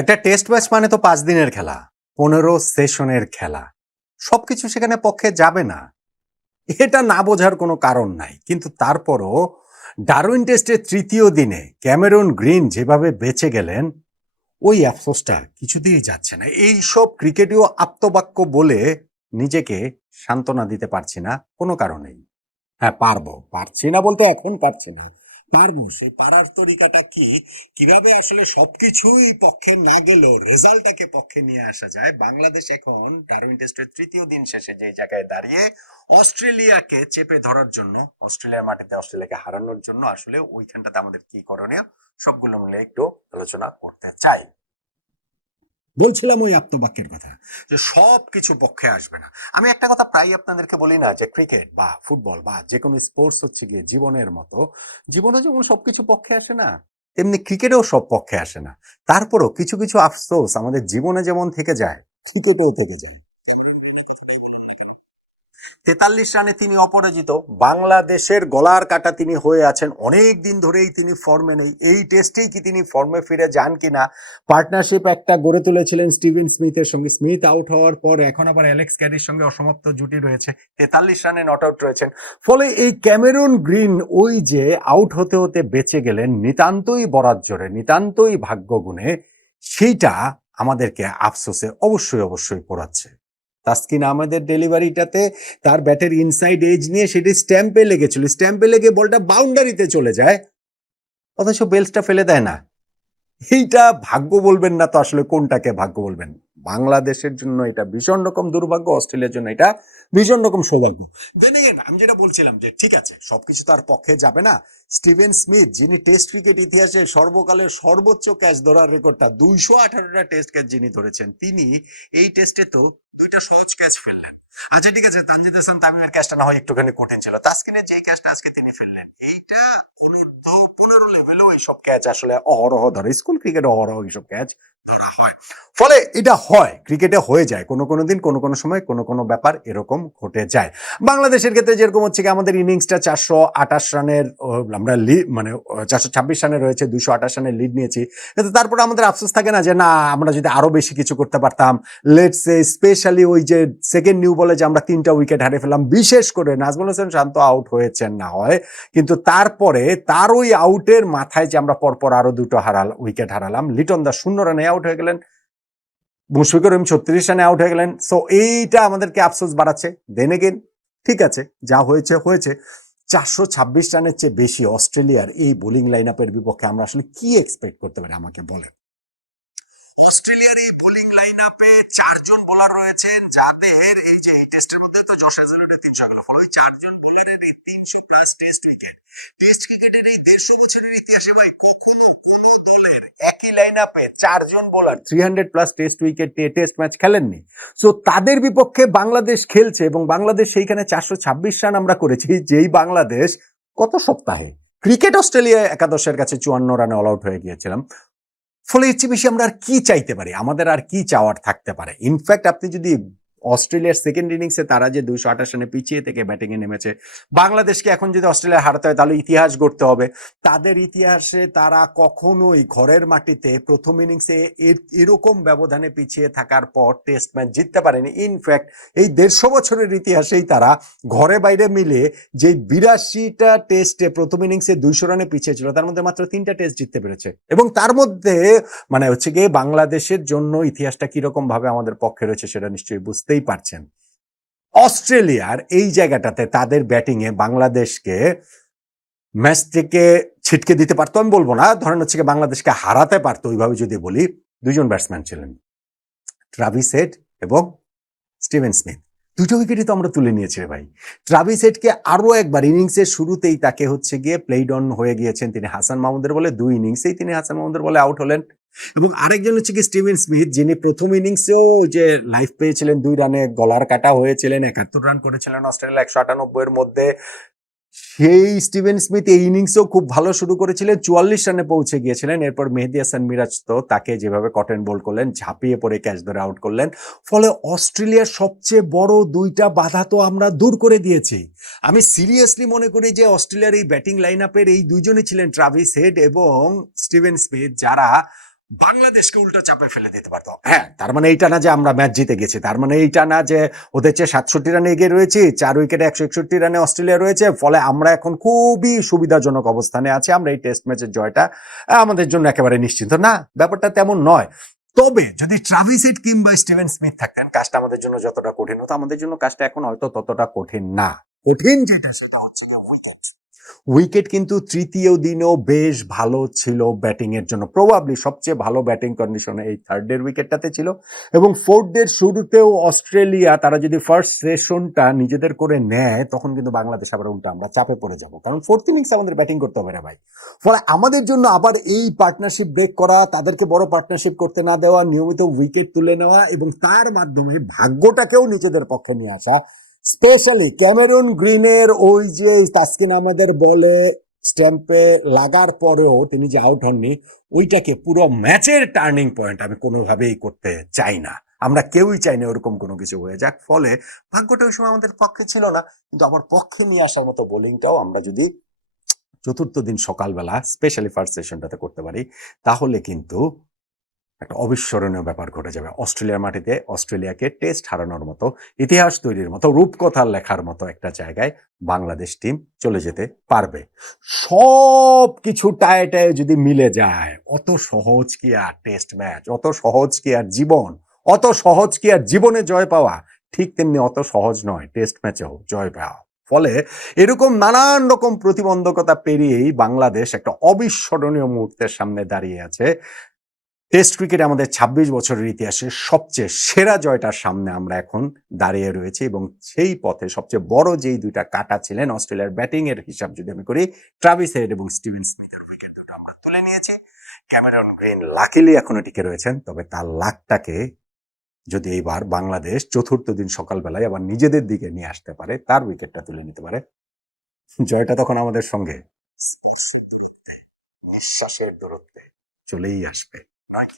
একটা test match মানে তো 5 দিনের খেলা, 15 সেশনের খেলা, সবকিছু সেখানে পক্ষে যাবে না। এটা না বোঝার কোনো কারণ নাই, কিন্তু তারপরও ডারউইন টেস্টের তৃতীয় দিনে ক্যামেরন গ্রিন যেভাবে বেঁচে গেলেন, ওই আফসোসটা কিছুতেই যাচ্ছে না। এইসব ক্রিকেটীয় আপ্তবাক্য বলে নিজেকে সান্ত্বনা দিতে পারছি না কোনো কারণেই। হ্যাঁ, পারছি না বলতে এখন পারছি না, পারবো। সে পারার তরিকাটা কি, কিভাবে আসলে সবকিছুই পক্ষে না গেলেও রেজাল্টটাকে পক্ষে নিয়ে আসা যায়। বাংলাদেশ এখন ডারউইন টেস্টের তৃতীয় দিন শেষে যে জায়গায় দাঁড়িয়ে অস্ট্রেলিয়াকে চেপে ধরার জন্য, অস্ট্রেলিয়ার মাটিতে অস্ট্রেলিয়াকে হারানোর জন্য আসলে ওইখানটাতে আমাদের কি করণীয়, সবগুলো মিলে একটু আলোচনা করতে চাই। বলছিলাম ওই আপ্তবাক্যের কথা, যে সব কিছু পক্ষে আসবে না। আমি একটা কথা প্রায় আপনাদেরকে বলি না, যে ক্রিকেট বা ফুটবল বা যে কোনো স্পোর্টস হচ্ছে গিয়ে জীবনের মতো। জীবনে যেমন সবকিছু পক্ষে আসে না, তেমনি ক্রিকেটেও সব পক্ষে আসে না। তারপরও কিছু কিছু আফসোস আমাদের জীবনে যেমন থেকে যায়, ক্রিকেটেও থেকে যায়। 43 রানে তিনি অপরাজিত, বাংলাদেশের গলার কাটা তিনি হয়ে আছেন, অনেক দিন ধরেই তিনি ফর্মে নেই। এই টেস্টেই কি তিনি ফর্মে ফিরে যান কিনা? পার্টনারশিপ একটা গড়ে তুলেছিলেন স্টিভেন স্মিথের সঙ্গে, স্মিথ আউট হওয়ার পর এখন আবার অ্যালেক্স ক্যারির সঙ্গে অসমাপ্ত জুটি রয়েছে, 43 রানে নট আউট রয়েছেন। ফলে এই ক্যামেরন গ্রিন ওই যে আউট হতে হতে বেঁচে গেলেন নিতান্তই বরাত জোরে, নিতান্তই ভাগ্যগুণে, সেইটা আমাদেরকে আফসোসে অবশ্যই অবশ্যই পড়াচ্ছে। তাসকিন আহমেদের ডেলিভারিটাতে তার ব্যাটের ইনসাইড এজ নিয়ে সেটি স্ট্যাম্পে লেগেছিল, স্ট্যাম্পে লেগে বলটা বাউন্ডারিতে চলে যায়, অথচ বেলসটা ফেলে দেয় না। এইটা ভাগ্য বলবেন না তো আসলে কোনটাকে ভাগ্য বলবেন? বাংলাদেশের জন্য এটা ভীষণ রকম দুর্ভাগ্য, অস্ট্রেলিয়ার জন্য এটা ভীষণ রকম সৌভাগ্য। দেন এগেন আমি যেটা বলছিলাম, যে ঠিক আছে সবকিছু তো আর পক্ষে যাবে না। স্টিভেন স্মিথ, যিনি টেস্ট ক্রিকেট ইতিহাসে সর্বকালের সর্বোচ্চ ক্যাচ ধরার রেকর্ডটা, 218টা টেস্ট ক্যাচ যিনি ধরেছেন, তিনি এই টেস্টে তো 2টা সহজ ক্যাচ ফেললেন। আচ্ছা ঠিক আছে, তানজিদ হাসান তামিমের ক্যাচটা না হয় একটুখানি কঠিন ছিল, তাসকিনের যে ক্যাচটা আজকে তিনি ফেললেন, এইটা 15 লেভেলেও এইসব ক্যাচ আসলে অহরহ ধরে, স্কুল ক্রিকেটে অহরহ এইসব ক্যাচ ধরা হয়। ফলে এটা হয়, ক্রিকেটে হয়ে যায় কোনো কোনো দিন, কোনো কোনো সময় কোনো কোনো ব্যাপার এরকম ঘটে যায়। বাংলাদেশের ক্ষেত্রে যেরকম হচ্ছে কি, আমাদের ইনিংসটা 428 রানের, আমরা মানে 426 রানে রয়েছে, 228 রানের লিড নিয়েছি, কিন্তু তারপরে আমাদের আফসোস থাকে না যে না, আমরা যদি আরো বেশি কিছু করতে পারতাম। লেটস সে স্পেশালি ওই যে সেকেন্ড নিউ বলে যে আমরা 3টা উইকেট হারিয়ে ফেললাম, বিশেষ করে নাজমুল হোসেন শান্ত আউট হয়েছেন না হয়, কিন্তু তারপরে তার ওই আউটের মাথায় যে আমরা পরপর আরো 2টো উইকেট হারালাম। লিটন দাস 0 রানে আউট হয়ে গেলেন, মুশফিকুর রহিম 36 রানে আউট হয়ে গেলেন। সো এইটা আমাদেরকে আফসোস বাড়াচ্ছে। দেন এগেন ঠিক আছে, যা হয়েছে হয়েছে। 426 রানের চেয়ে বেশি অস্ট্রেলিয়ার এই বোলিং লাইন আপের বিপক্ষে আমরা আসলে কি এক্সপেক্ট করতে পারি আমাকে বলেন। অস্ট্রেলিয়ার এই বোলিং লাইন আপে 4জন বোলার রয়েছেন, যাদের এই যে এই টেস্টের মধ্যে তো জশ হ্যাজেলউডের 300 গেল, ফলে ওই 4জন বোলারের এই 300+ টেস্ট উইকেট, টেস্ট ক্রিকেটের এই 150 বছরের ইতিহাসে ভাই কখনো কোন দলের একই লাইন আপে 4জন বোলার 300+ টেস্ট উইকেট নিয়ে টেস্ট ম্যাচ খেলেননি। সো তাদের বিপক্ষে বাংলাদেশ খেলছে, এবং বাংলাদেশ সেইখানে 426 রান আমরা করেছি, যেই বাংলাদেশ কত সপ্তাহে ক্রিকেট অস্ট্রেলিয়া একাদশের কাছে 54 রানে অল আউট হয়ে গিয়েছিলাম। ফলে এর চেয়ে বেশি আমরা আর কি চাইতে পারি, আমাদের আর কি চাওয়ার থাকতে পারে? ইনফ্যাক্ট আপনি যদি অস্ট্রেলিয়ার সেকেন্ড ইনিংসে তারা যে 228 রানে পিছিয়ে থেকে ব্যাটিং এ নেমেছে, বাংলাদেশকে এখন যদি অস্ট্রেলিয়া হারাতে হয় তাহলে ইতিহাস গড়তে হবে। তাদের ইতিহাসে তারা কখনোই ঘরের মাটিতে প্রথম ইনিংসে এরকম ব্যবধানে পিছিয়ে থাকার পর টেস্ট ম্যাচ জিততে পারেনি। ইনফ্যাক্ট এই 150 বছরের ইতিহাসেই তারা ঘরে বাইরে মিলে যে 82টা টেস্টে প্রথম ইনিংসে 200 রানে পিছিয়ে ছিল, তার মধ্যে মাত্র 3টা টেস্ট জিততে পেরেছে। এবং তার মধ্যে মানে হচ্ছে গিয়ে বাংলাদেশের জন্য ইতিহাসটা কিরকম ভাবে আমাদের পক্ষে রয়েছে সেটা নিশ্চয়ই বুঝতেই পারছেন। অস্ট্রেলিয়ার এই জায়গাটাতে তাদের ব্যাটিং এ বাংলাদেশকে ম্যাচ থেকে ছিটকে দিতে পারতো, আমি বলবো না, ধরেন হচ্ছে গিয়ে বাংলাদেশকে হারাতে পারতো ওইভাবে যদি বলি। 2জন ব্যাটসম্যান ছিলেন, ট্রাভিস হেড এবং স্টিভেন স্মিথ। 2টো উইকেটই তো আমরা তুলে নিয়েছি ভাই। ট্রাভিস হেডকে আরো একবার ইনিংসের শুরুতেই তাকে হচ্ছে গিয়ে প্লেড অন হয়ে গিয়েছেন তিনি হাসান মাহমুদের বলে, 2 ইনিংসেই তিনি হাসান মাহমুদের বলে আউট হলেন। এবং আরেকজন হচ্ছে কি স্টিভেন স্মিথ, যিনি প্রথম ইনিংসেও যে লাইফ পেয়েছিলেন, 2 রানে গলার কাটা হয়েছিলেন, 71 রান করেছিলেন অস্ট্রেলিয়া 198 এর মধ্যে। সেই স্টিভেন স্মিথ এই ইনিংসেও খুব ভালো শুরু করেছিলেন, 44 রানে পৌঁছে গিয়েছিলেন। এরপর মেহেদী হাসান মিরাজ তো তাকে যেভাবে কটেন বোল্ড করলেন, ঝাঁপিয়ে পড়ে ক্যাচ ধরে আউট করলেন। ফলে অস্ট্রেলিয়ার সবচেয়ে বড় 2টা বাধা তো আমরা দূর করে দিয়েছি। আমি সিরিয়াসলি মনে করি যে অস্ট্রেলিয়ার এই ব্যাটিং লাইন আপের এই 2জনই ছিলেন, ট্রাভিস হেড এবং স্টিভেন স্মিথ, যারা বাংলাদেশকে উল্টো চাপে ফেলে দিতে পারতো। হ্যাঁ, তার মানে এইটা না যে আমরা ম্যাচ জিতে গেছি, তার মানে এইটা না যে ওদের চেয়ে 67 রানে এগিয়ে রয়েছি, 4 উইকেটে 161 রানে অস্ট্রেলিয়া রয়েছে, ফলে আমরা এখন খুবই সুবিধাজনক অবস্থানে আছি, আমরা এই টেস্ট ম্যাচের জয়টা আমাদের জন্য একেবারে নিশ্চিন্ত না, ব্যাপারটা তেমন নয়। তবে যদি ট্রাভিস হেড কিংবা স্টিভেন স্মিথ থাকতেন, কাজটা আমাদের জন্য যতটা কঠিন হতো, আমাদের জন্য কাজটা এখন হয়তো ততটা কঠিন না। কঠিন যেটা সেটা হচ্ছে না উইকেট। উইকেট কিন্তু তৃতীয় দিনেও বেশ ভালো ছিল ব্যাটিং এর জন্য, প্রবাবলি সবচেয়ে ভালো ব্যাটিং কন্ডিশনে এই থার্ড ডের উইকেটটাতে ছিল। এবং ফোর্থ ডের শুরুতেও অস্ট্রেলিয়া তারা যদি ফার্স্ট সেশনটা নিজেদের করে নেয়, তখন কিন্তু বাংলাদেশ আবার উল্টা আমরা চাপে পড়ে যাব, কারণ ফোর্থ ইনিংস আমাদের ব্যাটিং করতে হবে না ভাই। ফলে আমাদের জন্য আবার এই পার্টনারশিপ ব্রেক করা, তাদেরকে বড় পার্টনারশিপ করতে না দেওয়া, নিয়মিত উইকেট তুলে নেওয়া এবং তার মাধ্যমে ভাগ্যটাকেও নিজেদের পক্ষে নিয়ে আসা, স্পেশালি ক্যামেরুন গ্রিনের ওই যে তাসকিন আহমেদের বলে স্ট্যাম্পে লাগার পরেও তিনি যে আউট হননি, ওইটাকে পুরো ম্যাচের টার্নিং পয়েন্ট আমি কোনোভাবেই করতে চাই না। আমরা কেউই চাই না ওরকম কোনো কিছু হয়ে যাক। ফলে ভাগ্যটা ওই সময় আমাদের পক্ষে ছিল না, কিন্তু আমার পক্ষে নিয়ে আসার মতো বোলিংটাও আমরা যদি চতুর্থ দিন সকালবেলা স্পেশালি ফার্স্ট সেশনটাতে করতে পারি, তাহলে কিন্তু একটা অবিস্মরণীয় ব্যাপার ঘটে যাবে। অস্ট্রেলিয়ার মাটিতে অস্ট্রেলিয়াকে টেস্ট হারানোর মতো, ইতিহাস তৈরির মতো, রূপকথা লেখার মতো একটা জায়গায় বাংলাদেশ টিম চলে যেতে পারবে। সব কিছু টায়ে টায়ে যদি মিলে যায়, অত সহজ কি আর টেস্ট ম্যাচ, অত সহজ কি আর জীবন, অত সহজ কি আর জীবনে জয় পাওয়া, ঠিক তেমনি অত সহজ নয় টেস্ট ম্যাচেও জয় পাওয়া। ফলে এরকম নানান রকম প্রতিবন্ধকতা পেরিয়েই বাংলাদেশ একটা অবিস্মরণীয় মুহূর্তের সামনে দাঁড়িয়ে আছে। টেস্ট ক্রিকেটে আমাদের ২৬ বছরের ইতিহাসে সবচেয়ে সেরা জয়টার সামনে আমরা এখন দাঁড়িয়ে রয়েছি, এবং সেই পথে সবচেয়ে বড় যেই দুইটা কাটা ছিলেন অস্ট্রেলিয়ার ব্যাটিং এর হিসাব যদি আমি করি, ট্রাভিস হেড এবং স্টিভেন স্মিথের উইকেট দুটো আমরা তুলে নিয়েছি। ক্যামেরন গ্রিন লাকিলি এখনো টিকে রয়েছেন, তবে তার লাকটাকে যদি এইবার বাংলাদেশ চতুর্থ দিন সকালবেলায় আবার নিজেদের দিকে নিয়ে আসতে পারে, তার উইকেটটা তুলে নিতে পারে, জয়টা তখন আমাদের সঙ্গে স্পর্শের দূরত্বে, নিঃশ্বাসের দূরত্বে চলেই আসবে, নয় কি?